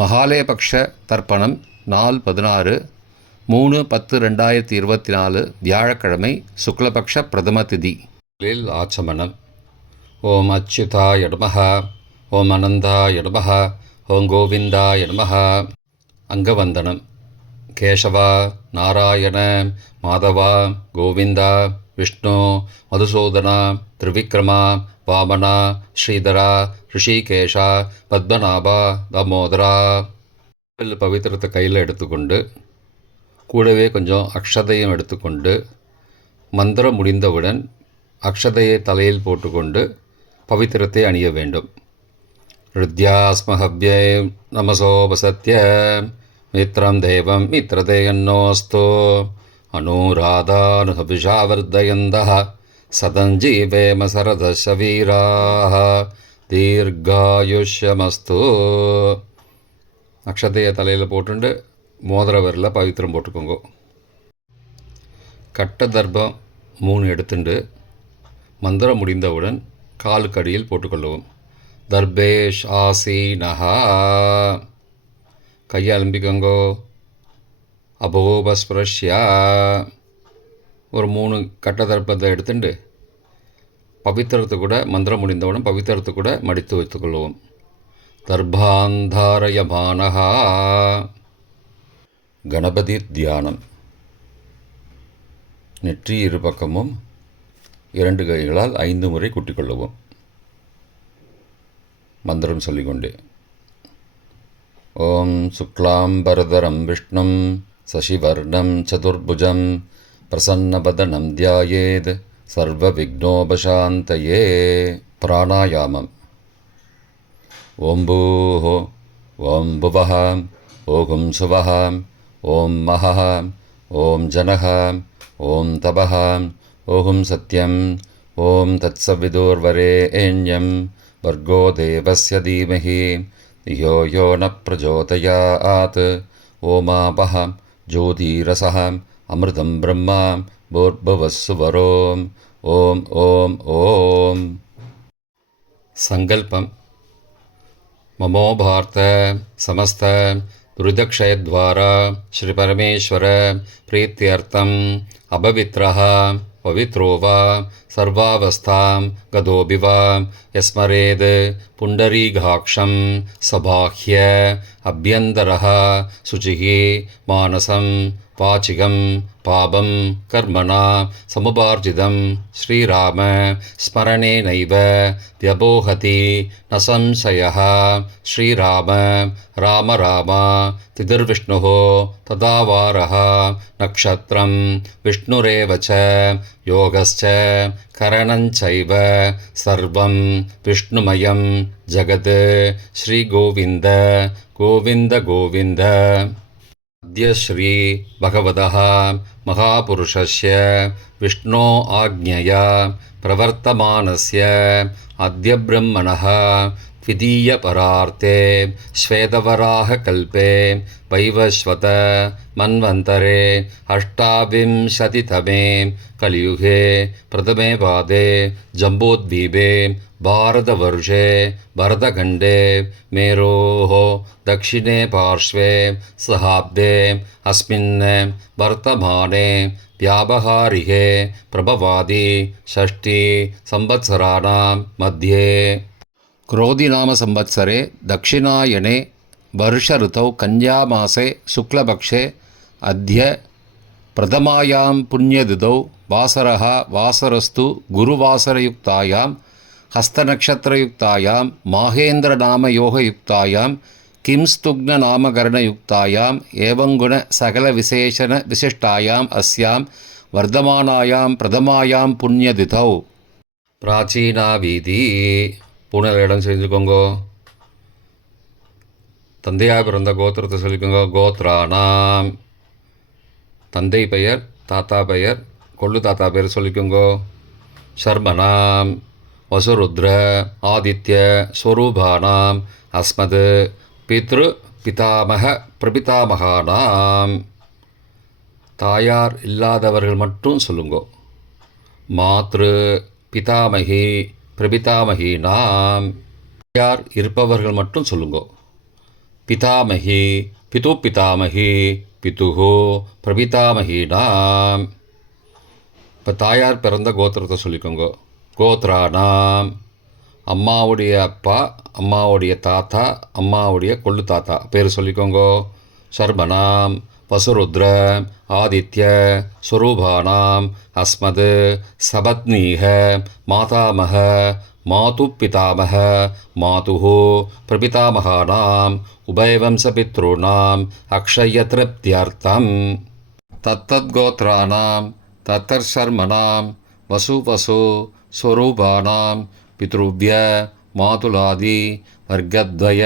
மகாலயபக்ஷ தர்ப்பணம் நாள் 16 3/10/2024 வியாழக்கிழமை சுக்லபக்ஷ பிரதம திதி. ஆச்சமனம். ஓம் அச்சுதாய நமஹ, ஓம் அனந்தாய நமஹ, ஓம் கோவிந்தாய நமஹ. அங்கவந்தனம். கேசவா, நாராயண, மாதவா, கோவிந்தா, விஷ்ணு, மதுசூதனா, திரிவிக்ரமா, வாமனா, ஸ்ரீதரா, ரிஷிகேஷா, பத்மநாபா, தாமோதரா. பவித்திரத்தை கையில் எடுத்துக்கொண்டு கூடவே கொஞ்சம் அக்ஷதையும் எடுத்துக்கொண்டு மந்திரம் முடிந்தவுடன் அக்ஷதையை தலையில் போட்டுக்கொண்டு பவித்திரத்தை அணிய வேண்டும். ஹிருத்யாஸ்மஹவ்யே நமசோபசத்ய மித்ரம் தேவம் மித்ரதேயன்னோஸ்தோ அனுராதானுஹபிஷாவர்தயந்தः சதஞ்சீவேம சரதசவீராः தீர்காயுஷ்யமஸ்து. அக்ஷதையை தலையில் போட்டுண்டு மோதிர விரலில் பவித்திரம் போட்டுக்கோங்க. கட்ட தர்ப்பம் 3 எடுத்துண்டு மந்திரம் முடிந்தவுடன் காலுக்கடியில் போட்டுக்கொள்ளவும். தர்பேஷ் ஆசீனஹா. கையை அலம்பிக்கோங்கோ. அபோபஸ்பிரஷ்யா. ஒரு 3 கட்ட தர்ப்பத்தை எடுத்துட்டு பவித்திரத்தை கூட மந்திரம் முடிந்தவுடன் பவித்திரத்தை கூட மடித்து வைத்துக்கொள்வோம். தர்பாந்தாரயமானஹா. கணபதி தியானம். நெற்றி இரு பக்கமும் 2 கைகளால் 5 முறை கூட்டிக்கொள்ளவும். மந்திரம் சொல்லிக்கொண்டே. ஓம் சுக்லாம்பரதரம் விஷ்ணும் சசிவர்ணம் சதுர்புஜம் பிரசன்னபதனம் தியாயேத் சர்வ விக்னோபசாந்தயே. பிராணாயாமம். ஓம் பூஹ, ஓம் புவஹ, ஓம் சுவஹ, ஓம் மஹஹ, ஓம் ஜனஹ, ஓம் தபஹ, ஓம் சத்யம், ஓம் தத்சவிதுர்வரேண்யம் வர்கோ தேவஸ்ய தீமஹி धियो यो न प्रचोदयात्. ओमापः ज्योतिरसः अमृतं ब्रह्मा भूर्भुवस्सुवरोम्. ओम ओम ओम. संकल्पम. ममो भारत समस्त दुरितक्षयद्वारा श्री परमेश्वर प्रीत्यर्थम अपवित्रः पवित्रो वा सर्वावस्थां गतोऽपि वा यस्मरेद् पुण्डरीकाक्षं सबाह्य अभ्यन्तरः शुचिः मानसं वाचिकं पापं कर्मणा समुपार्जितं श्रीराम स्मरणेनैव व्यपोहति न संशयः. श्रीराम राम राम तिथिर्विष्णुः तथा वारः नक्षत्रं विष्णुरेव च योगश्च करणञ्चैव सर्वं विष्णुमयं जगत्. श्रीगोविन्द गोविन्द गोविन्द. अद्य श्री भगवतः महापुरुषस्य विष्णो आज्ञया प्रवर्तमानस्य अद्य ब्रह्मणः द्वितीयपरार्थे श्वेतवराहकल्पे वैवस्वत मन्वन्तरे 28तमे कलियुगे प्रथमे पादे जम्बूद्वीपे भारतवर्षे भरतखण्डे मेरोः दक्षिणे पार्श्वे सहाब्दे अस्मिन् वर्तमाने व्यावहारिके प्रभवादि 6 संवत्सराणां मध्ये क्रोधिनाम संवत्सरे दक्षिणायने वर्ष ऋतौ कन्यामासे शुक्लपक्षे अद्य प्रथमायां पुण्यतिथौ वासरः वासरस्तु गुरुवासरयुक्तायां हस्तनक्षत्रयुक्तायां माहेन्द्रनामयोगयुक्तायां किंस्तुग्ननामकरणयुक्तायाम् एवं गुण सकलविशेषण विशिष्टायाम् अस्यां वर्धमानायां प्रथमायां पुण्यतिथौ. प्राचीना வீதி. பூனல் இடம் செஞ்சுக்கோங்கோ. தந்தையாக பிறந்த கோத்திரத்தை சொல்லிக்கோங்க. கோத்ரானாம். தந்தை பெயர், தாத்தா பெயர், கொள்ளு தாத்தா பெயர் சொல்லிக்கோங்கோ. சர்மனாம் வசுருத்ர ஆதித்ய ஸ்வரூபானாம் அஸ்மத் பித்ரு பிதாமக பிரபிதாமகானாம். தாயார் இல்லாதவர்கள் மட்டும் சொல்லுங்கோ. மாத்ரு பிதாமகி பிரபிதாமகி நாம். யார் இருப்பவர்கள் மட்டும் சொல்லுங்கோ. பிதாமகி பிது பிதாமகி பிதுஹோ பிரபிதாமகினாம். இப்போ தாயார் பிறந்த கோத்திரத்தை சொல்லிக்கோங்க. கோத்ரானாம், அம்மாவுடைய அப்பா, அம்மாவுடைய தாத்தா, அம்மாவுடைய கொள்ளு தாத்தா பேர் சொல்லிக்கோங்க. சர்மனாம் வசுருத்ர ஆதித்ய ஸ்வரூபானாம் அஸ்மத் சபத்னீக மாதாமக மாது பிதாமக மாதுஹோ பிரபிதாமகானாம் உபயவம்சபித்ருணாம் அக்ஷயத்ருப்தியர்த்தம். தத்தத்கோத்ரானாம் தத்தர்ஷர்மனாம் வசு வசு ஸ்வரூபானாம் பித்ருவ்ய மாதுலாதி வர்க்கத்வய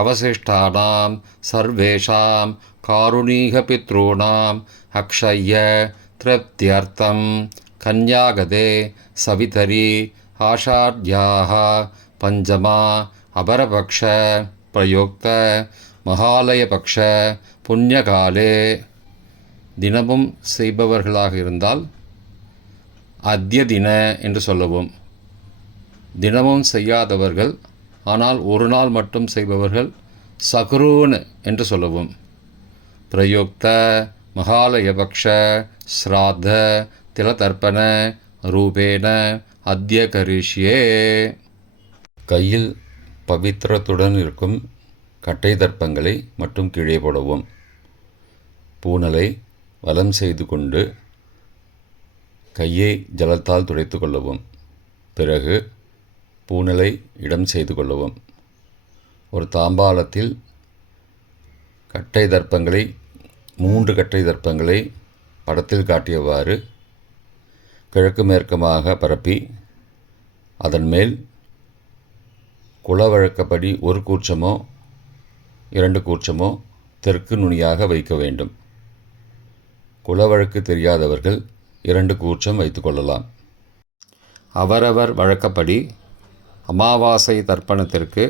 அவசிஷ்டானாம் சர்வேஷாம் காருணீகபித்ருணாம் அக்ஷய திருப்தியர்த்தம் கன்யாகதே சவிதரி ஆஷாட்யாः பஞ்சமா அபரபக்ஷ பிரயுக்த மகாலயபக்ஷ புண்ணியகாலே. தினமும் செய்பவர்களாக இருந்தால் அத்ய தின என்று சொல்லவும், தினமும் செய்யாதவர்கள் ஆனால் ஒரு நாள் மட்டும் செய்பவர்கள் சகுரூன் என்று சொல்லவும். பிரயுக்த மகாலயபக்ஷ ஸ்ராத்த திலதர்ப்பண ரூபேன அத்ய கரிஷ்யே. கையில் பவித்திரத்துடன் இருக்கும் கட்டை தர்ப்பங்களை மட்டும் கீழே போடவும். பூனலை வலம் செய்து கொண்டு கையை ஜலத்தால் துடைத்து கொள்ளவும். பிறகு பூனலை இடம் செய்து கொள்ளவும். ஒரு தாம்பாலத்தில் கட்டை தர்ப்பங்களை 3 கட்டை தர்ப்பங்களை படத்தில் காட்டியவாறு கிழக்கு மேற்குமாக பரப்பி அதன் மேல் குலவழக்கப்படி 1 கூர்ச்சமோ 2 கூர்ச்சமோ தெற்கு நுனியாக வைக்க வேண்டும். குலவழக்கு தெரியாதவர்கள் 2 கூர்ச்சம் வைத்துக்கொள்ளலாம். அவரவர் வழக்கப்படி அமாவாசை தர்ப்பணத்திற்கு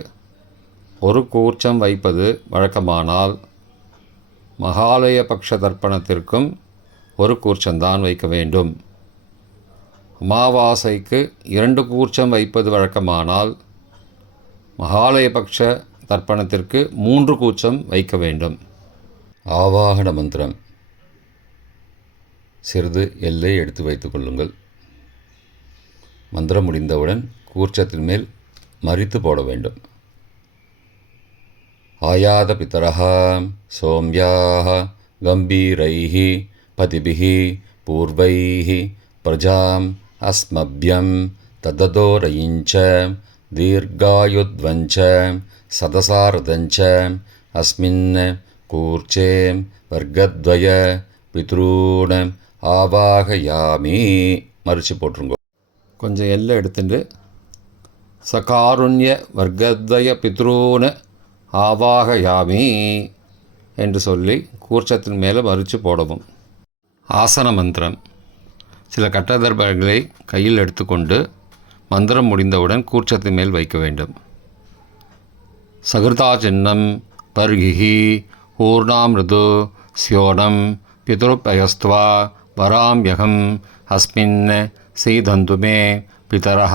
1 கூர்ச்சம் வைப்பது வழக்கமானால் மகாலயபக்ஷ தர்ப்பணத்திற்கும் 1 கூர்ச்சம்தான் வைக்க வேண்டும். அமாவாசைக்கு 2 கூர்ச்சம் வைப்பது வழக்கமானால் மகாலயபக்ஷ தர்ப்பணத்திற்கு 3 கூர்ச்சம் வைக்க வேண்டும். ஆவாகன மந்திரம். சிறிது எல்லை எடுத்து வைத்துக் கொள்ளுங்கள். மந்திரம் முடிந்தவுடன் கூர்ச்சத்தின் மேல் மரித்து போட வேண்டும். ஆயாத பிதரஹ சோம்யாஹ கம்பீரைஹ பதிபிஹ பூர்வைஹ பிரஜாம் அஸ்மப்யம் தததோரயிஞ்ச தீர்காயுத்வஞ்ச சதசாரதஞ்ச அஸ்மின் கூர்ச்சே வர்க்கத்வய பித்ரூண ஆவாகயாமி. மறித்து போட்டுருங்கோ. கொஞ்சம் எல்லை எடுத்துட்டு சகாருண்ய வர்க்கத்வய பித்ரூண ஆவாகயாமி என்று சொல்லி கூர்ச்சத்தின் மேலே மறித்து போடவும். ஆசன மந்திரம். சில கட்டதர்பங்களை கையில் எடுத்துக்கொண்டு மந்திரம் முடிந்தவுடன் கூர்ச்சத்தின் மேல் வைக்க வேண்டும். சகிருதா சின்னம் பர்கிஹி ஊர்ணாமிருது ஸ்யோனம் பிதுருப்பயஸ்துவா வராம்யகம் அஸ்மின் சீதந்து மே பிதரஹ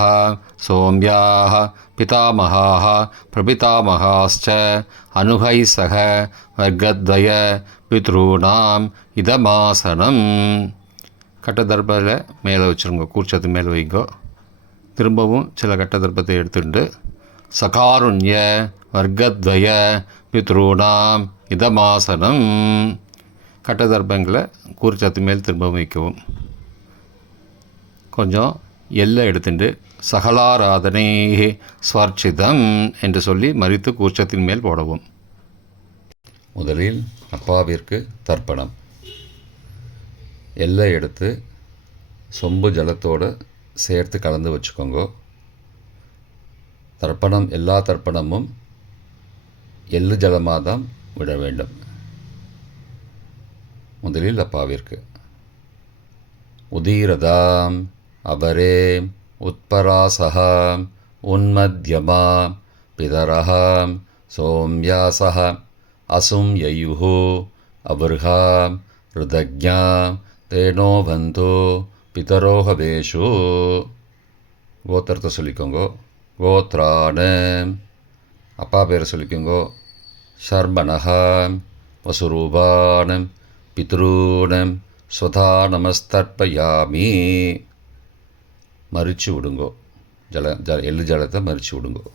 சோம்யாஹ பிதாமகாஹ பிரபிதாமகாஸ்ச அனுகை சக வர்க்கத்வய பித்ருணாம் இதமாசனம். கட்டதர்பத்தில் மேலே வச்சுருங்க. கூர்ச்சத்து மேலே வைங்கோ. திரும்பவும் சில கட்டதர்பத்தை எடுத்துட்டு சகாருண்ய வர்க்கத்வய பித்ருணாம் இதமாசனம். கட்டதர்பங்களை கூர்ச்சத்து மேல் திரும்பவும் வைக்கவும். கொஞ்சம் எல்லை எடுத்துட்டு சகலாராதனை ஸ்வர்ச்சிதம் என்று சொல்லி மறித்து கூர்ச்சத்தின் மேல் போடவும். முதலில் அப்பாவிற்கு தர்ப்பணம். எல்லை எடுத்து சொம்பு ஜலத்தோடு சேர்த்து கலந்து வச்சுக்கோங்க. தர்ப்பணம் எல்லா தர்ப்பணமும் எள்ளு ஜலமாக தான் விட வேண்டும். முதலில் அப்பாவிற்கு உதீரதாம் அபரே உத்பராசஹா உன்மத்யமா பிதரஹா சோம்யாசஹ அசும் யயுஹு அபர்ஹா ருதக்ஞா தேனோ பந்தோ பிதரோஹவேஷு. கோத்திரத்தை சொல்லிக்கோங்க. கோத்ரான அப்பா பேரை சொல்லிக்கோங்க. ஷர்மணஹா வசுரூபானம் பித்ரூனம் ஸ்வதா நமஸ்தர்ப்பயாமி. மறிச்சு விடுங்கோ, எள்ளு ஜலத்தை மறிச்சு விடுங்கோ.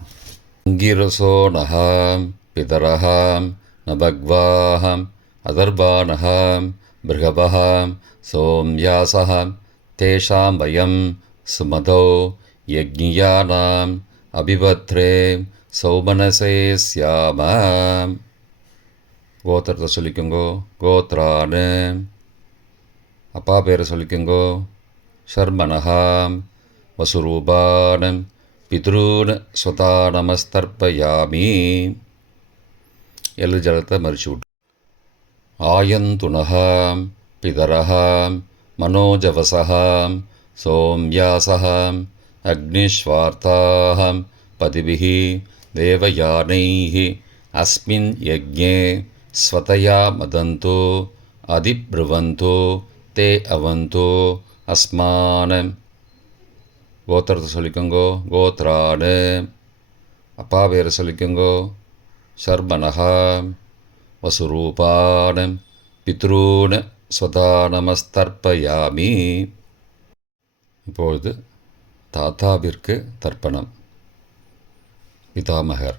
அங்கிரசோ நகாம் பிதரஹாம் நபக்வாஹம் அதர்பானஹாம் பிருகபஹாம் சோம்யாசஹாம் தேஷாம் வயம் சுமதோ யக்ஞியானாம் அபிபத்ரே சௌமனசே ஸ்யாமாம். கோத்திரத்தை சொல்லிக்கோங்கோ. கோத்ரானு. அப்பா பேரை சொல்லிக்கோங்கோ. ஷர்மனஹாம் வசுரூபானம் பித்ரூன் ஸ்வதா நமஸ்தர்ப்பயாமி. எள்ளு ஜலத்தை மறிச்சு விட்டு. ஆயந்துனஹாம் பிதரஹாம் மனோஜவசஹாம் சோம்யாசஹாம் அக்னிஸ்வார்த்தாஹாம் பதிபிஹி தேவயானைஹி அஸ்மின் யஜ்ஞே ஸ்வதயா மதந்தோ அதிப்ருவந்தோ தே அவந்தோ அஸ்மானம். கோத்திரத்தை சொல்லிக்கோங்கோ. கோத்ரானு. அப்பா பேரை சொல்லிக்கோங்கோ. ஷர்மனஹாம் வசுரூபானம் பித்ரூன் ஸ்வதா நமஸ்தர்ப்பயாமி. இப்பொழுது தாத்தாவிற்கு தர்ப்பணம். பிதாமகர்.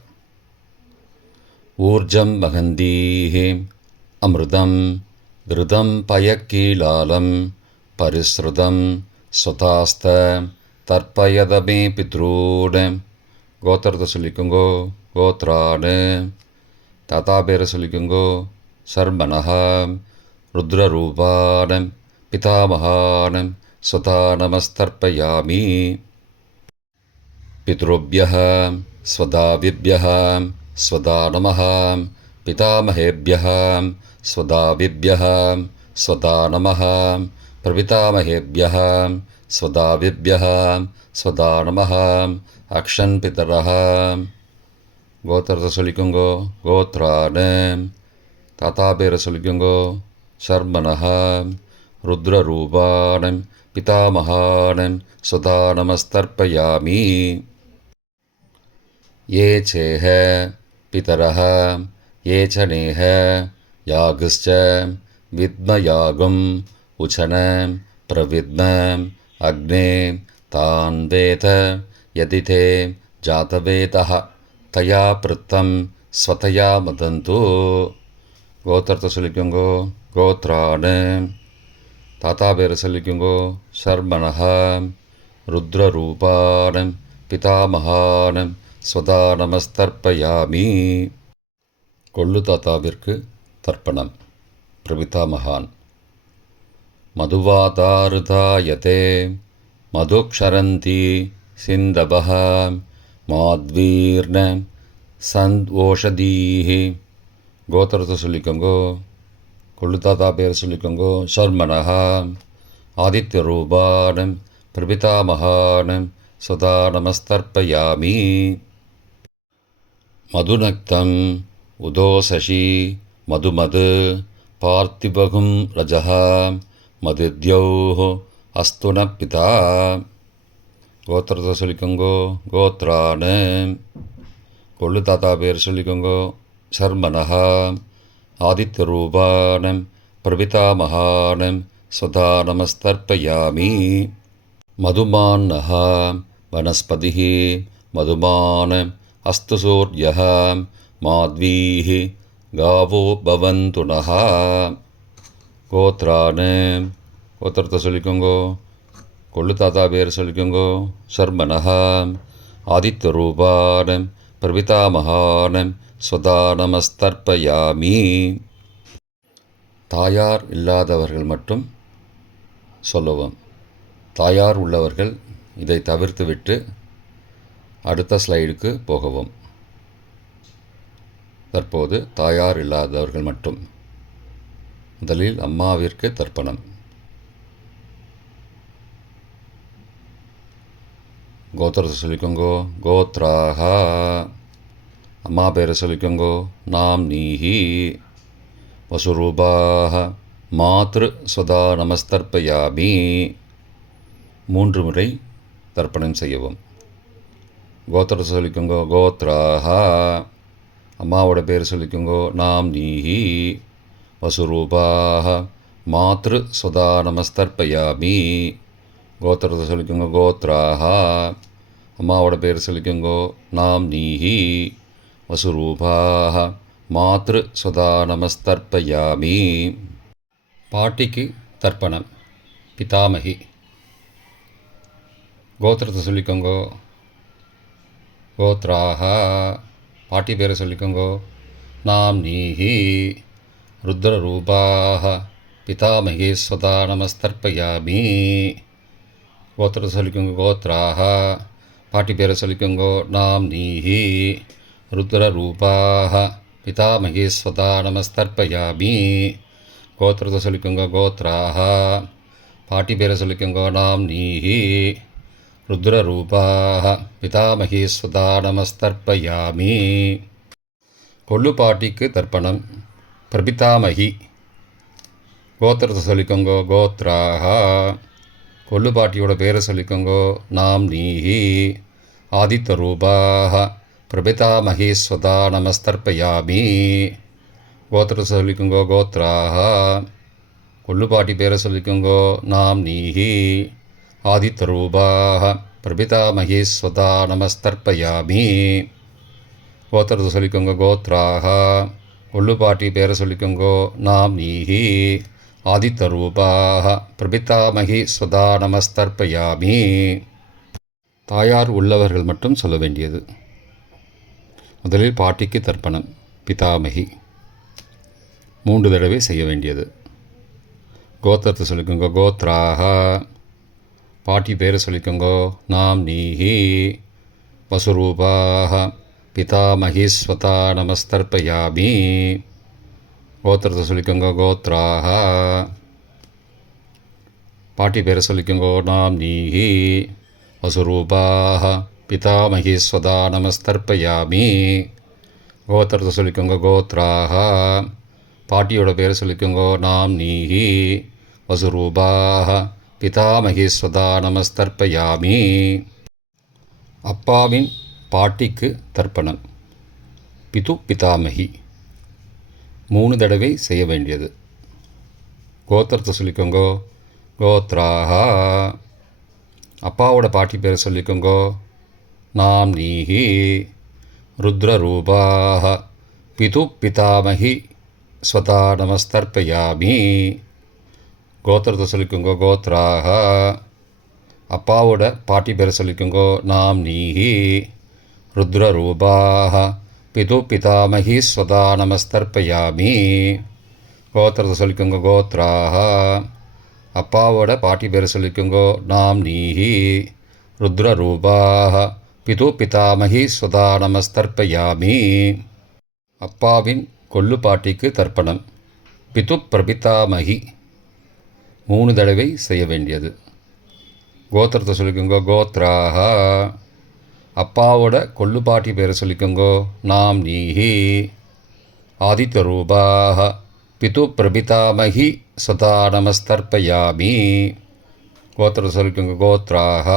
ஊர்ஜம் மகந்தீஹி அமிர்தம் கிருதம் பயக்கீலாலம் பரிஸ்ருதம் ஸ்வதாஸ்த தர்ப்பயதமே பித்ரூன். கோத்திரத்தை சொல்லிக்கோங்கோ. கோத்ரானு. தாத்தா பேரை சொல்லிக்கோங்கோ. ஷர்மனஹாம் ருத்ரரூபானம் பிதாமகானம் ஸ்வதா நமஸ்தர்ப்பயாமி. பித்ருभ्यः स्वदाविभ्यः स्वदा नमः पितामहेभ्यः स्वदाविभ्यः स्वदा नमः प्रपितामहेभ्यः स्वदाविभ्यः स्वदा नमः अक्षन् पितरः. கோத்திரத்தை சொல்லிக்கோங்கோ. கோத்ரானு. தாத்தா பேரை சொல்லிக்கோங்கோ. ஷர்மனஹாம் ருத்ரரூபானம் பிதாமகானம் ஸ்வதா நமஸ்தர்ப்பயாமி. ये चेह पितरः ये च नेह यागश्च विद्मयागम् उचनं प्रविद्मम् अग्ने तान् वेद यदि ते जातवेदः तया पृत्तं स्वतया मदन्तु. கோத்திரத்தை சொல்லிக்கோங்கோ. கோத்ரானு. தாத்தா பேரை சொல்லிக்கோங்கோ. ஷர்மனஹாம் ருத்ரரூபானம் பிதாமகானம் ஸ்வதா நமஸ்தர்ப்பயாமி. கொள்ளு தாத்தாவிற்கு தர்ப்பணம். பிரபிதாமகான். மதுவாதாருதாயதே மதுக்ஷரந்தி சிந்தபஹ மாத்வீர்ண சந்த்வோஷதீஹி. கோத்திரத்தை சொல்லிக்கோங்கோ. கொள்ளு தாத்தா பேர் சொல்லிக்கோங்கோ. ஷர்மனஹாம் ஆதித்யரூபானம் பிரபிதாமகானம் ஸ்வதா நமஸ்தர்ப்பயாமி. மதுநக்தம் உதோசசி மதுமது பார்த்திபகும் ரஜः மதித்யௌः அஸ்துன பிதா. கோத்திரத்தை சொல்லிக்கோங்கோ. கோத்ரானு. கொள்ளு தாத்தா பேர் சொல்லிக்கோங்கோ. ஷர்மனஹாம் ஆதித்யரூபானம் பிரபிதாமகானம் ஸ்வதா நமஸ்தர்ப்பயாமி. மதுமான்னः वनस्पतिः मधुमान् अस्तु सूर्यः माध्वीः गावो भवन्तु नः. கோத்ரானு. கோத்திரத்தை சொல்லிக்கோங்கோ. கொள்ளு தாத்தா பேர் சொல்லிக்கோங்கோ. ஷர்மனஹாம் ஆதித்யரூபானம் பிரபிதாமகானம் ஸ்வதா நமஸ்தர்ப்பயாமி. தாயார் இல்லாதவர்கள் மட்டும் சொல்லவும். தாயார் உள்ளவர்கள் இதை தவிர்த்துவிட்டு அடுத்த ஸ்லைடுக்கு போகவும். தற்போது தாயார் இல்லாதவர்கள் மட்டும். முதலில் அம்மாவிற்கு தர்ப்பணம். கோத்திரத்தை சொல்லிக்கோங்கோ. கோத்ராஹா. அம்மா பேரை சொல்லிக்கோங்கோ. நாம் நீஹி. வசுரூபாஹ மாத்ரு ஸ்வதா நமஸ்தர்ப்பயாமி. 3 முறை தர்ப்பணம் செய்யவும். கோத்திரத்தை சொல்லிக்கோங்கோ. கோத்ராஹா. அம்மாவோட பேர் சொல்லிக்கோங்கோ. நாம் நீஹி வசுரூபாக மாத்ரு சுதா நமஸ்தர்ப்பயாமி. கோத்திரத்தை சொல்லிக்கோங்க. கோத்ராக. அம்மாவோட பேர் சொல்லிக்கோங்கோ. நாம் நீஹி வசுரூபாக மாத்ரு சுதா நமஸ்தர்ப்பயாமி. பாட்டிக்கு தர்ப்பணம். பிதாமகி. கோத்திரத்தை சொல்லிக்கோங்கோ. கோத்ராக. பாட்டி பேரை சொல்லிக்கோங்கோ. நாம் நீஹி ருத்ரரூபாக பிதாமகி ஸ்வதா நமஸ்தர்ப்பயாமி. கோத்திரத்தை சொல்லிக்கோங்க. கோத்ராக. பாட்டி பேரை சொல்லிக்கோங்கோ. நாம் நீஹி ருத்ரரூபாக பிதாமகி ஸ்வதா நமஸ்தர்ப்பயாமி. கோத்திரத்தை சொல்லிக்கோங்க. கோத்ராக. பாட்டி பேரை சொல்லிக்கோங்க. நாம் நீஹி ருத்ரரூபாக பிதாமகி ஸ்வதா நமஸ்தர்ப்பயாமி. கொள்ளு பாட்டிக்கு தர்ப்பணம். பிரபிதாமகி. கோத்திரத்தை சொல்லிக்கோங்க. கோத்ராக. கொள்ளு பாட்டியோட பேரை சொல்லிக்கோங்க. நாம் நீஹி ஆதித்யரூபாக பிரபிதாமகி ஸ்வதா நமஸ்தர்ப்பயாமி. கோத்திரத்தை சொல்லிக்கோங்க. கோத்ராக. கொள்ளு பாட்டி பேரை சொல்லிக்கோங்க. நாம் நீஹி ஆதித்யரூபாக பிரபிதாமகி ஸ்வதா நமஸ்தர்ப்பயாமி. கோத்திரத்தை சொல்லிக்கோங்க. கோத்ராக. கொள்ளு பாட்டி பேரை சொல்லிக்கோங்க. நாம் நீஹி ஆதித்யரூபாக பிரபிதாமகி ஸ்வதா நமஸ்தர்ப்பயாமி. தாயார் உள்ளவர்கள் மட்டும் சொல்ல வேண்டியது. முதலில் பாட்டிக்கு தர்ப்பணம். பிதாமகி 3 தடவை செய்ய வேண்டியது. கோத்திரத்தை சொல்லிக்கோங்க. கோத்ராக. பாட்டி பேரை சொல்லிக்கோங்க. நாம் நீஹி வசுரூபாக பிதாமகி ஸ்வதா நமஸ்தர்ப்பயாமி. கோத்திரத்தை சொல்லிக்கோங்க. கோத்ராக. பாட்டி பேரை சொல்லிக்கோங்க. நாம் நீஹி வசுரூபாக பிதாமகி ஸ்வதா நமஸ்தர்ப்பயாமி. கோத்திரத்தை சொல்லிக்கோங்க. கோத்ராக. பாட்டியோட பேரை சொல்லிக்கோங்க. நாம் நீஹி வசுரூபாக பிதாமகி ஸ்வதா நமஸ்தர்ப்பயாமி. அப்பாவின் பாட்டிக்கு தர்ப்பணம். பிது பிதாமகி 3 தடவை செய்ய வேண்டியது. கோத்திரத்தை சொல்லிக்கோங்க. கோத்ராக. அப்பாவோட பாட்டி பேரை சொல்லிக்கோங்க. நாம் நீஹி ருத்ரரூபாக பிது பிதாமகி ஸ்வதா நமஸ்தர்ப்பயாமி. கோத்திரத்தை சொல்லிக்கோங்க. கோத்ராக. அப்பாவோட பாட்டி பேரை சொல்லிக்கோங்க. நாம் நீஹி ருத்ரரூபாக பிது பிதாமகி ஸ்வதா நமஸ்தர்ப்பயாமி. கோத்திரத்தை சொல்லிக்கோங்க. கோத்ராக. அப்பாவோட பாட்டி பேரை சொல்லிக்கோங்க. நாம் நீஹி ருத்ரரூபாக பிது பிதாமகி ஸ்வதா நமஸ்தர்ப்பயாமி. அப்பாவின் கொள்ளு பாட்டிக்கு தர்ப்பணம். பிது பிரபிதாமகி 3 தடவை செய்ய வேண்டியது. கோத்திரத்தை சொல்லிக்கோங்க. கோத்ராக. அப்பாவோட கொள்ளு பாட்டி பேரை சொல்லிக்கோங்க. நாம் நீஹி ஆதித்யரூபாக பிது பிரபிதாமகி ஸ்வதா நமஸ்தர்ப்பயாமி. கோத்திரத்தை சொல்லிக்கோங்க. கோத்ராக.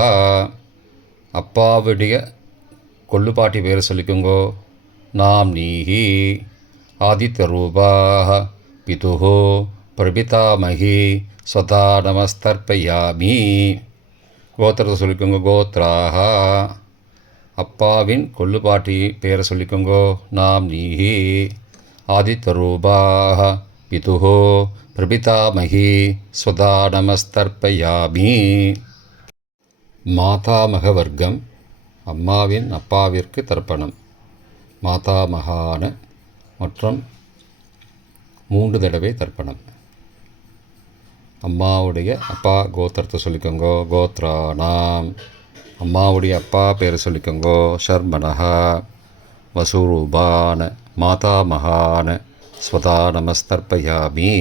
அப்பாவுடைய கொள்ளு பாட்டி பேரை சொல்லிக்கோங்க. நாம் நீஹி ஆதித்யரூபாக பிது பிரபிதாமகி ஸ்வதா நமஸ்தர்ப்பயாமி. கோத்திரத்தை சொல்லிக்கோங்க. கோத்ராக. அப்பாவின் கொள்ளு பாட்டி பேரை சொல்லிக்கோங்க. நாம் நீஹி ஆதித்யரூபாக பிது பிரபிதாமகி ஸ்வதா நமஸ்தர்ப்பயாமி. மாதாமக வர்க்கம். அம்மாவின் அப்பாவிற்கு தர்ப்பணம். மாதாமகான மற்றும் 3 தடவை தர்ப்பணம். அம்மாவுடைய அப்பா கோத்திரத்தை சொல்லிக்கோங்க. கோத்ராணாம். அம்மாவுடைய அப்பா பேரை சொல்லிக்கோங்க. ஷர்மனஹா வசுரூபான மாதாமகான ஸ்வதா நமஸ்தர்ப்பயாமி.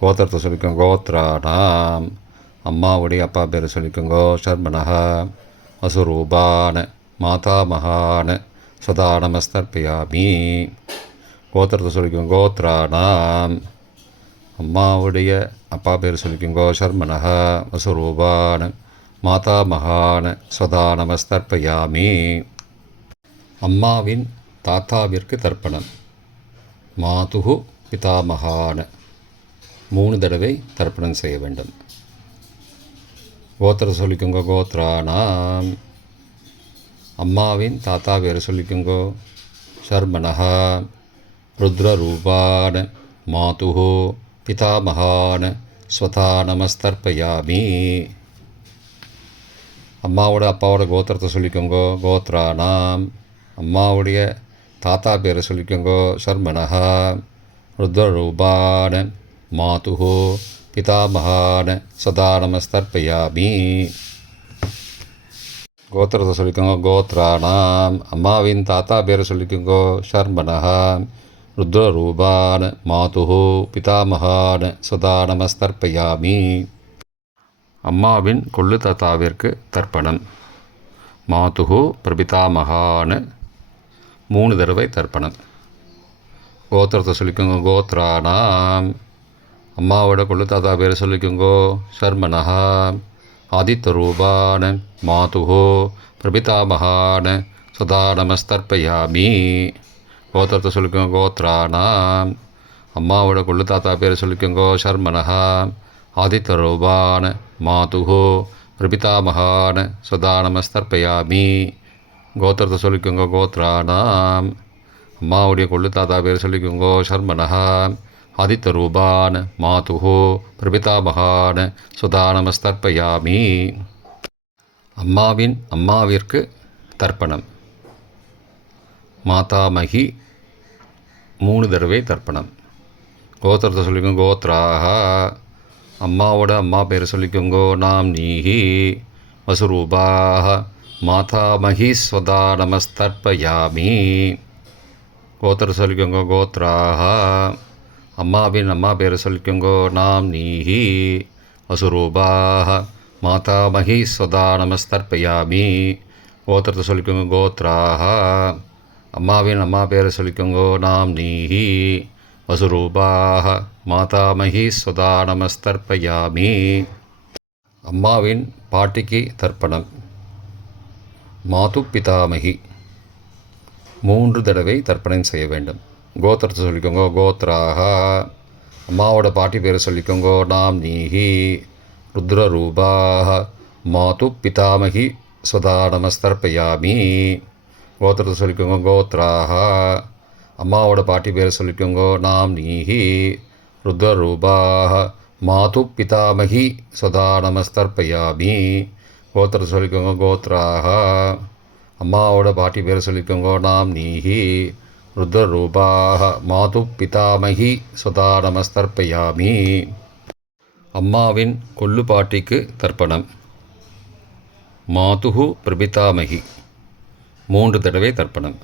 கோத்திரத்தை சொல்லிக்கோங்க. கோத்ராணாம். அம்மாவுடைய அப்பா பேரை சொல்லிக்கோங்க. ஷர்மனஹா வசுரூபான மாதாமகான ஸ்வதா நமஸ்தர்ப்பயாமி. கோத்திரத்தை சொல்லிக்கோங்க. கோத்ராணாம். அம்மாவுடைய அப்பா பேர் சொல்லிக்கோங்க. ஷர்மனஹ வசுரூபான மாதாமகான ஸ்வதா நமஸ்தர்ப்பயாமி. அம்மாவின் தாத்தாவிற்கு தர்ப்பணம். மாதுகு பிதாமகான 3 தடவை தர்ப்பணம் செய்ய வேண்டும். கோத்திர சொல்லிக்கோங்க. கோத்ரானாம். அம்மாவின் தாத்தா பேர் சொல்லிக்கோங்கோ. சர்மனஹா ருத்ரரூபான மாதுகு பிதாமகான ஸ்வதா நமஸ்தர்ப்பயாமி. அம்மாவோட அப்பாவோட கோத்திரத்தை சொல்லிக்கோங்கோ. கோத்ரானாம். அம்மாவுடைய தாத்தா பேரை சொல்லிக்கோங்கோ. சர்மனஹா ருத்ரரூபான மாதுகு பிதாமகான சதா நமஸ்தர்ப்பயாமி. கோத்திரத்தை சொல்லிக்கோங்க. கோத்ரானாம். அம்மாவின் தாத்தா பேரை சொல்லிக்கோங்கோ. சர்மனஹா ருத்ரரூபான மாதுகு பிதாமகான சதா நமஸ்தர்ப்பயாமி. அம்மாவின் கொள்ளு தாத்தாவிற்கு தர்ப்பணம். மாதுகு பிரபிதாமகான 3 தடவை தர்ப்பணம். கோத்திரத்தை சொல்லிக்கோங்க. கோத்ரானாம். அம்மாவோட கொள்ளு தாத்தா பேரை சொல்லிக்கோங்கோ. சர்மனஹா ஆதித்தரூபான மாதுகு பிரபிதாமகான சதா நமஸ்தர்ப்பயாமி. கோத்திரத்தை சொல்லிக்கோங்க. கோத்ரானாம். அம்மாவோட கொள்ளு தாத்தா பேரை சொல்லிக்கோங்கோ. சர்மனஹா ஆதித்தரூபான மாதுகு பிரபிதாமகான சதா நமஸ்தர்ப்பயாமி. கோத்திரத்தை சொல்லிக்கோங்க. கோத்ரானாம். அம்மாவுடைய கொள்ளு தாத்தா பேர் சொல்லிக்கோங்கோ. சர்மனஹா ஆதித்தரூபான மாதுகு பிரபிதாமகான சதா நமஸ்தர்ப்பயாமி. அம்மாவிற்கு தர்ப்பணம். மாதாமகி 3 தடவை தர்ப்பணம். கோத்திரத்தை சொல்லிக்கோங்க. கோத்ராஹா. அம்மாவோட அம்மா பேர் சொல்லிக்கோங்கோ. நாம்னீஹி வசுரூபாஹ மாதாமகி ஸ்வதா நமஸ்தர்ப்பயாமி. கோத்திர சொல்லிக்கோங்க. கோத்ராஹா. அம்மாவின் அம்மா பேர் சொல்லிக்கோங்கோ. நாம்னீஹி வசுரூபாஹ மாதாமகி ஸ்வதா நமஸ்தர்ப்பயாமி. கோத்திரத்தை சொல்லிக்கோங்க. கோத்ராஹா. அம்மாவின் அம்மா பேர் சொல்லிக்கோங்கோ. நாம்னீஹி வசுரூபாஹ மாதாமகி ஸ்வதா நமஸ்தர்ப்பயாமி. அம்மாவின் பாட்டிக்கு தர்ப்பணம். மாது பிதாமகி 3 தடவை தர்ப்பணம் செய்ய வேண்டும். கோத்திரத்தை சொல்லிக்கோங்க. கோத்ராஹா. அம்மாவோட பாட்டி பேர் சொல்லிக்கோங்கோ. நாம்னீஹி ருத்ரரூபாஹ மாது பிதாமகி ஸ்வதா நமஸ்தர்ப்பயாமி. கோத்திரத்தை சொல்லிக்கோங்க. கோத்ராஹா. அம்மாவோட பாட்டி பேர் சொல்லிக்கோங்கோ. நாம்னீஹி ருத்ரரூபாஹ மாது பிதாமகி சதா நமஸ்தர்ப்பயாமி. கோத்திரத்தை சொல்லிக்கோங்க. கோத்ராஹா. அம்மாவோட பாட்டி பேர் சொல்லிக்கோங்கோ. நாம்னீஹி ருத்ரரூபாஹ மாது பிதாமகி சதா நமஸ்தர்ப்பயாமி. அம்மாவின் கொள்ளு பாட்டிக்கு தர்ப்பணம். மாதுகு பிரபிதாமகி 3 தடவை தர்ப்பணம்.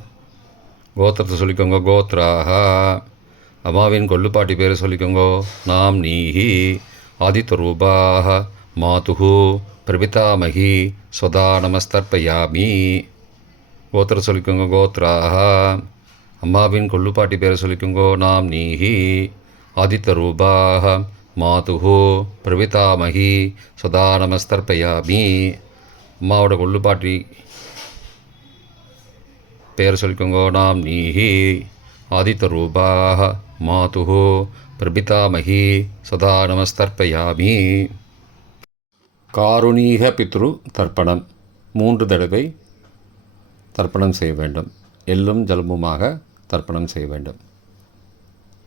கோத்திரத்தை சொல்லிக்கோங்க. கோத்ராஹா. அம்மாவின் கொள்ளுப்பாட்டி பேர் சொல்லிக்கோங்கோ. நாம்னீஹி ஆதித்தரூபாஹ மாதுகு பிரபிதாமகி ஸ்வதா நமஸ்தர்ப்பயாமி. கோத்திர சொல்லிக்கோங்க. கோத்ராஹா. அம்மாவின் கொள்ளுப்பாட்டி பேர் சொல்லிக்கோங்கோ. நாம்னீஹி ஆதித்தரூபாஹ மாதுகு பிரபிதாமகி ஸ்வதா நமஸ்தர்ப்பயாமி. அம்மாவோட கொள்ளுப்பாட்டி பேர் சொல்லிக்கோங்கோ. நாம்னீஹி ஆதித்தரூபாஹ மாதுகு பிரபிதாமகி சதா நமஸ்தர்ப்பயாமி. காருணீக பித்ரு தர்ப்பணம். 3 தடவை தர்ப்பணம் செய்ய வேண்டும். எள்ளும் ஜலமுமாக தர்ப்பணம் செய்ய வேண்டும்.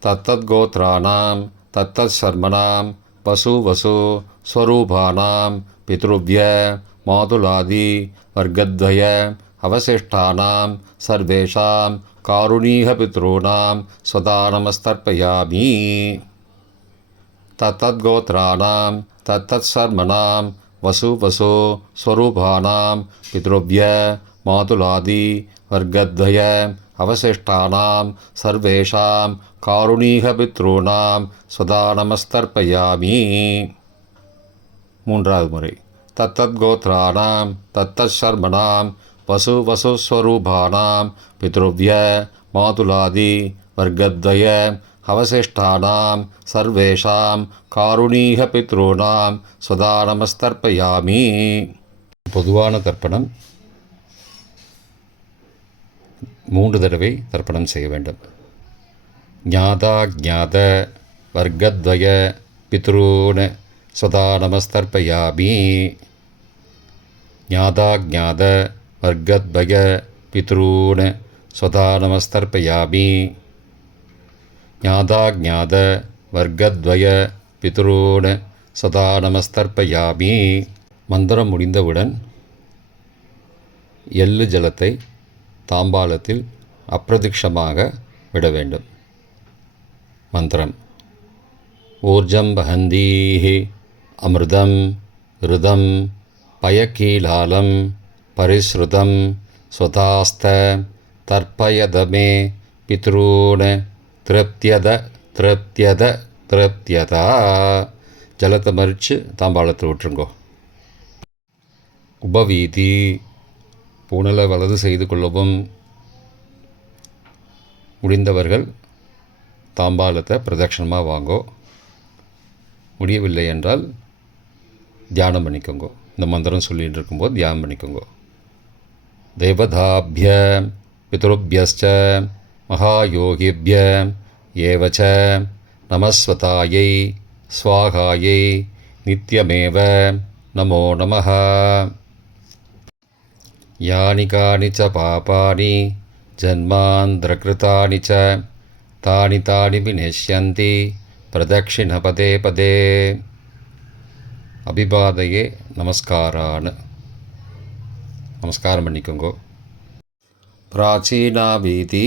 தத்தத் கோத்ரானாம் தத்தத் சர்மனாம் வசு வசு ஸ்வரூபானாம் பித்ருவ்ய மாதுலாதி வர்க்கத்வய அவசிஷ்டானாம் சர்வேஷாம் காருணீக பித்ருணாம் சதா நமஸ்தர்ப்பயாமி. தத்தத் கோத்ரானாம் தத்தத் சர்மனாம் வசு வசு ஸ்வரூபானாம் பித்ருவ்ய மாதுலாதி வர்க்கத்வய அவசிஷ்டானாம் சர்வேஷாம் காருணீக பித்ருணாம் சதா நமஸ்தர்ப்பயாமி. 3வது முறை. தத்தத் கோத்ரானாம் தத்தத் சர்மனாம் வசு வசு ஸ்வரூபானாம் பித்ருவ்ய மாதுலாதி வர்க்கத்வய அவசிஷ்டானாம் சர்வேஷாம் காருணீக பித்ருணாம் சதா நமஸ்தர்ப்பயாமி. பொதுவான தர்ப்பணம். 3 தடவை தர்ப்பணம் செய்ய வேண்டும். ஞாதா ஞாத வர்க்கத்வய பித்ரூன் சதா நமஸ்தர்ப்பயாமி. ஞாதா ஞாத வர்க்கத்வய பித்ரூன் சதா நமஸ்தர்ப்பயாமி. ஞாதா ஞாத வர்க்கத்வய பித்ரூன் சதா நமஸ்தர்ப்பயாமி. மந்திரம் முடிந்தவுடன் எள்ளு ஜலத்தை தாம்பாளத்தில் அப்பிரதிக்ஷமாக விட வேண்டும். மந்திரம்: ஊர்ஜம் வஹந்தீஹி அமிர்தம் ருதம் பயக்கீலாலம் பரிஸ்ருதம் ஸ்வதாஸ்த தர்ப்பயதமே பித்ரூன் திருப்தியத திருப்தியத திருப்தியதா. ஜலத்தை மறித்து தாம்பாளத்தில் விட்டுருங்கோ. உபவீதி: பூணலை வலது செய்து கொள்ளவும். முடிந்தவர்கள் தாம்பாளத்தை பிரதட்சணமாக வாங்கோ. முடியவில்லை என்றால் தியானம் பண்ணிக்கோங்க. இந்த மந்திரம் சொல்லிகிட்டு இருக்கும்போது தியானம் பண்ணிக்கோங்க. தேவதாபிய பித்ருபியஸ்ச மகாயோகிபிய ஏவச்ச நமஸ்வதாயை ஸ்வாகாயை நித்யமேவ நமோ நமः. யானி கானி ச பாபானி ஜன்மாந்திரகிருதானி ச தானி தானி விநஷ்யந்தி பிரதக்ஷிண பதே பதே. அபிபாதையே நமஸ்காரான்னு நமஸ்காரம் பண்ணிக்கோங்கோ. பிராச்சீனா வீதி: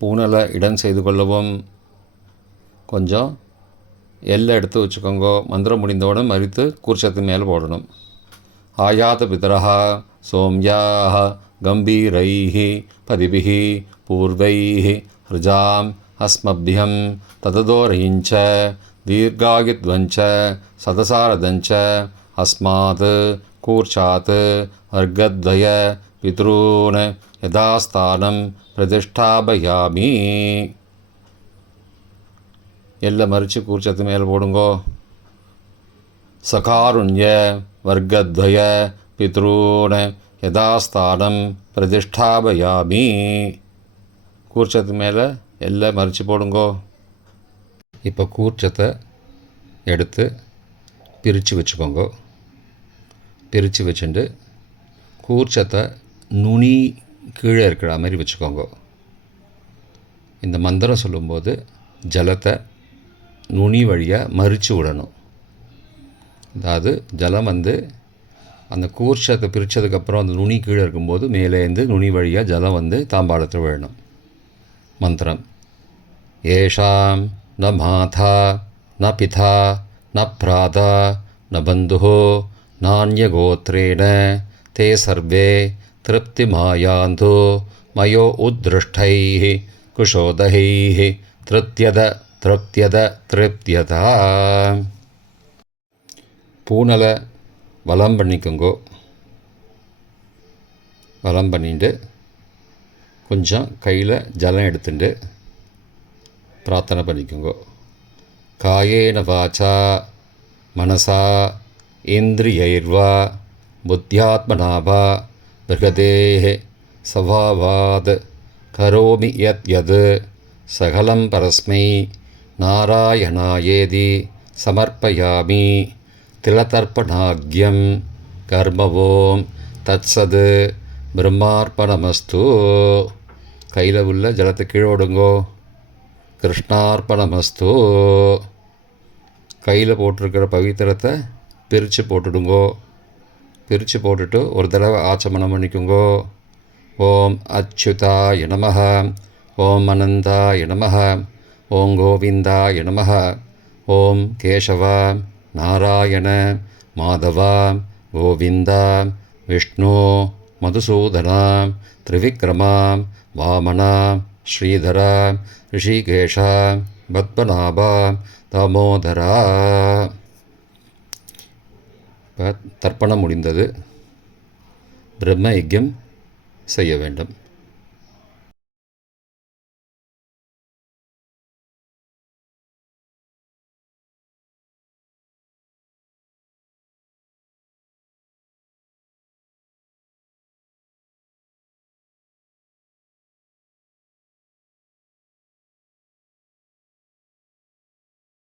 பூனலை இடம் செய்து கொள்ளவும். கொஞ்சம் எல்லை எடுத்து வச்சுக்கோங்கோ. மந்திரம் முடிந்தவுடன் மறித்து கூர்ச்சத்து மேலே போடணும். ஆயாத பிதரஹா சோம்யாஹ கம்பீரைஹி பதிபிஹி பூர்வைஹி ஹிருஜாம் அஸ்மப்யம் தததோரயிஞ்ச தீர்காயுத்வஞ்ச சதசாரதஞ்ச அஸ்மாத் கூர்ச்சாத் வர்க்கத்வய பித்ரூன் யதாஸ்தானம் பிரதிஷ்டாபயாமி. எல்லை மறித்து கூர்ச்சத்து மேலே போடுங்கோ. சகாருண்ய வர்க்கத்வய பித்ரூன் யதாஸ்தானம் பிரதிஷ்டாபயாமி. கூர்ச்சத்து மேலே எல்லாம் மறித்து போடுங்கோ. இப்போ கூர்ச்சத்தை எடுத்து பிரித்து வச்சுக்கோங்க. பிரித்து வச்சுட்டு கூர்ச்சத்தை நுனி கீழே இருக்கிற மாதிரி வச்சுக்கோங்க. இந்த மந்திரம் சொல்லும்போது ஜலத்தை நுனி வழியாக மறித்து விடணும். அதாவது ஜலம் அந்த கூர்ச்சத்தை பிரித்ததுக்கப்புறம் அந்த நுனி கீழே இருக்கும்போது மேலேருந்து நுனி வழியாக ஜலம் தாம்பாளத்தில் விழணும். மந்திரம்: ஏஷாம் ந மாதா ந பிதா ந பிராதா ந பந்துஹோ நான்யகோத்ரேண தே சர்வே திருப்திமாயாந்தோ மயோ உத்ருஷ்டைः குஷோதகைः திருப்தியத திருப்தியத திருப்தியதா. பூனலை வலம் பண்ணிக்கோங்கோ. வலம் பண்ணிட்டு கொஞ்சம் கையில் ஜலம் எடுத்துட்டு பிரார்த்தனை பண்ணிக்கோங்கோ. காயேன வாச்சா மனசா இந்திரியைர்வா புத்தியாத்மனாவா பிருகதேஹ சவாவாத் கரோமி யத் யத் சகலம் பரஸ்மை நாராயணாயேதி சமர்ப்பயாமி. திலதர்ப்பணாக்யம் கர்மவோம் தத்சது பிரம்மார்ப்பணமஸ்து. கையில் உள்ள ஜலத்தை கீழே விடுங்கோ. கிருஷ்ணார்ப்பணமஸ்து. கையில் போட்டிருக்கிற பவித்திரத்தை பிரித்து போட்டுடுங்கோ. பிரித்து போட்டுட்டு ஒரு தடவை ஆச்சமனம் பண்ணிக்கோங்கோ. ஓம் அச்சுதாய நமஹ, ஓம் அனந்தாய நமஹ, ஓம் கோவிந்தாய நமஹ, ஓம் கேசவா நாராயண மாதவா கோவிந்தா விஷ்ணு மதுசூதனா திரிவிக்ரமா வாமனா ஸ்ரீதரா ரிஷிகேஷா பத்மநாபா தாமோதரா. இப்போ தர்ப்பணம் முடிந்தது. பிரம்ம யஜ்யம் செய்ய வேண்டும்.